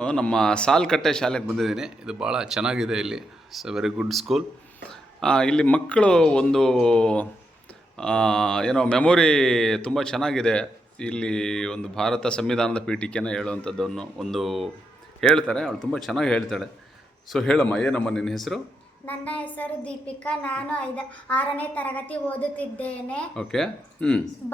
ನಮ್ಮ ಸಾಲ್ಕಟ್ಟೆ ಶಾಲೆಗೆ ಬಂದಿದ್ದೀನಿ. ಇದು ಭಾಳ ಚೆನ್ನಾಗಿದೆ. ಇಲ್ಲಿ it's A very good school. ಇಲ್ಲಿ ಮಕ್ಕಳು ಒಂದು ಏನೋ ಮೆಮೊರಿ ತುಂಬ ಚೆನ್ನಾಗಿದೆ. ಇಲ್ಲಿ ಒಂದು ಭಾರತ ಸಂವಿಧಾನದ ಪೀಠಿಕೆನ ಹೇಳುವಂಥದ್ದನ್ನು ಒಂದು ಹೇಳ್ತಾರೆ. ಅವಳು ತುಂಬ ಚೆನ್ನಾಗಿ ಹೇಳ್ತಾಳೆ. ಸೊ ಹೇಳಮ್ಮ, ಏನಮ್ಮ ನಿನ್ನ ಹೆಸರು? ನನ್ನ ಹೆಸರು ದೀಪಿಕಾ. ನಾನು 6ನೇ ತರಗತಿ ಓದುತ್ತಿದ್ದೇನೆ. ಓಕೆ.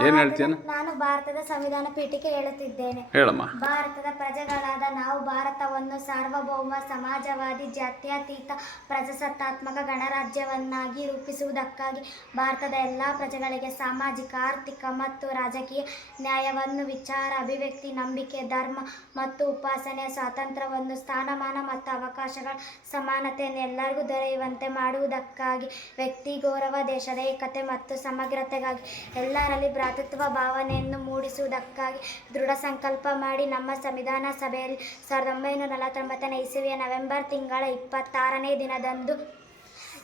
ಏನು ಹೇಳ್ತೀಯ? ನಾನು ಭಾರತದ ಸಂವಿಧಾನ ಪೀಠಿಕೆ ಹೇಳುತ್ತಿದ್ದೇನೆ. ಹೇಳಮ್ಮ. ಭಾರತದ ಪ್ರಜೆಗಳಾದ ನಾವು ಭಾರತವನ್ನು ಸಾರ್ವಭೌಮ, ಸಮಾಜವಾದಿ, ಜಾತ್ಯತೀತ, ಪ್ರಜಾಸತ್ತಾತ್ಮಕ ಗಣರಾಜ್ಯವನ್ನಾಗಿ ರೂಪಿಸುವುದಕ್ಕಾಗಿ ಭಾರತದ ಎಲ್ಲ ಪ್ರಜೆಗಳಿಗೆ ಸಾಮಾಜಿಕ, ಆರ್ಥಿಕ ಮತ್ತು ರಾಜಕೀಯ ನ್ಯಾಯವನ್ನು, ವಿಚಾರ, ಅಭಿವ್ಯಕ್ತಿ, ನಂಬಿಕೆ, ಧರ್ಮ ಮತ್ತು ಉಪಾಸನೆಯ ಸ್ವಾತಂತ್ರ್ಯವನ್ನು, ಸ್ಥಾನಮಾನ ಮತ್ತು ಅವಕಾಶಗಳ ಸಮಾನತೆಯನ್ನು ಎಲ್ಲರಿಗೂ ದೊರೆಯುವಂತೆ ಮಾಡುವುದಕ್ಕಾಗಿ, ವ್ಯಕ್ತಿ ಗೌರವ, ದೇಶದ ಏಕತೆ ಮತ್ತು ಸಮಗ್ರತೆಗಾಗಿ, ಎಲ್ಲರಲ್ಲಿ ಭ್ರಾತೃತ್ವ ಭಾವನೆಯನ್ನು ಮೂಡಿಸುವುದಕ್ಕಾಗಿ ದೃಢ ಸಂಕಲ್ಪ ಮಾಡಿ ನಮ್ಮ ಸಂವಿಧಾನ ಸಭೆಯಲ್ಲಿ 1949ನೇ ಇಸವಿಯ ನವೆಂಬರ್ ತಿಂಗಳ 26ನೇ ದಿನದಂದು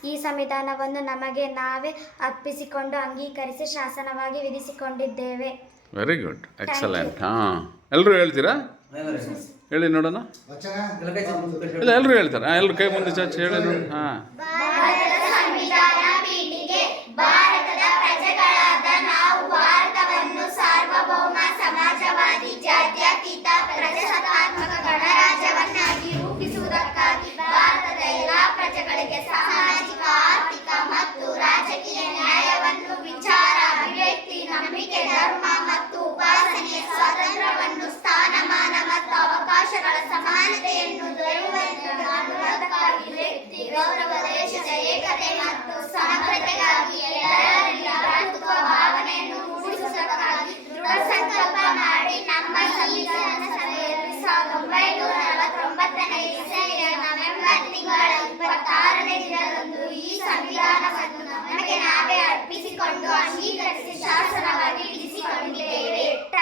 ಈ ಸಂವಿಧಾನವನ್ನು ನಮಗೆ ನಾವೇ ಅರ್ಪಿಸಿಕೊಂಡು ಅಂಗೀಕರಿಸಿ ಶಾಸನವಾಗಿ ವಿಧಿಸಿಕೊಂಡಿದ್ದೇವೆ. Very good, excellent. ಎಲ್ಲರೂ ಹೇಳ್ತೀರಾ? ಹೇಳಿ ನೋಡೋಣ. ಇಲ್ಲ, ಎಲ್ಲರೂ ಹೇಳ್ತಾರೆ. ಎಲ್ಲರೂ ಕೈ ಮುಂದೆ ಚಾಚಿ ಹೇಳಿ ನೋಡಿ. ಭಾರತದ ಸಂವಿಧಾನ ಪೀಠಿಕೆ. ಭಾರತದ ಪ್ರಜೆಗಳಾದ ನಾವು ಭಾರತವನ್ನು ಸಾರ್ವಭೌಮ, ಸಮಾಜವಾದಿ, ಜಾತ್ಯತೀತ, ಪ್ರಜಾಸತ್ತಾತ್ಮಕ ಗಣರಾಜ್ಯವನ್ನಾಗಿ ರೂಪಿಸುವುದಕ್ಕಾಗಿ ಭಾರತದ ಎಲ್ಲಾ ಪ್ರಜೆಗಳಿಗೆ ಸಾಮಾಜಿಕ, ಆರ್ಥಿಕ ಮತ್ತು ರಾಜಕೀಯ ನ್ಯಾಯವನ್ನು, ವಿಚಾರ, ಅಭಿವ್ಯಕ್ತಿ, ನಂಬಿಕೆ, ಧರ್ಮ ಮತ್ತು ಉಪಾಸನೆಯ ಸ್ವಾತಂತ್ರ್ಯವನ್ನು, ಸ್ಥಾನಮಾನ ಮತ್ತು ಅವಕಾಶಗಳ ಸಮಾನತೆಯನ್ನು ದೊರೆಯುವಂತೆ ಮಾಡುವುದಕ್ಕಾಗಿ, ವ್ಯಕ್ತಿ ಗೌರವ, ದೇಶದ ಏಕತೆ ಮತ್ತು ಸಮಗ್ರತೆಗಾಗಿ, ಎಲ್ಲರಲ್ಲಿ ಭ್ರಾತೃತ್ವ ಭಾವನೆಯನ್ನು ಮೂಡಿಸುವುದಕ್ಕಾಗಿ ದೃಢ ಸಂಕಲ್ಪ ಮಾಡಿ ನಮ್ಮ ಸಂವಿಧಾನ ಸಭೆಯಲ್ಲಿ 1949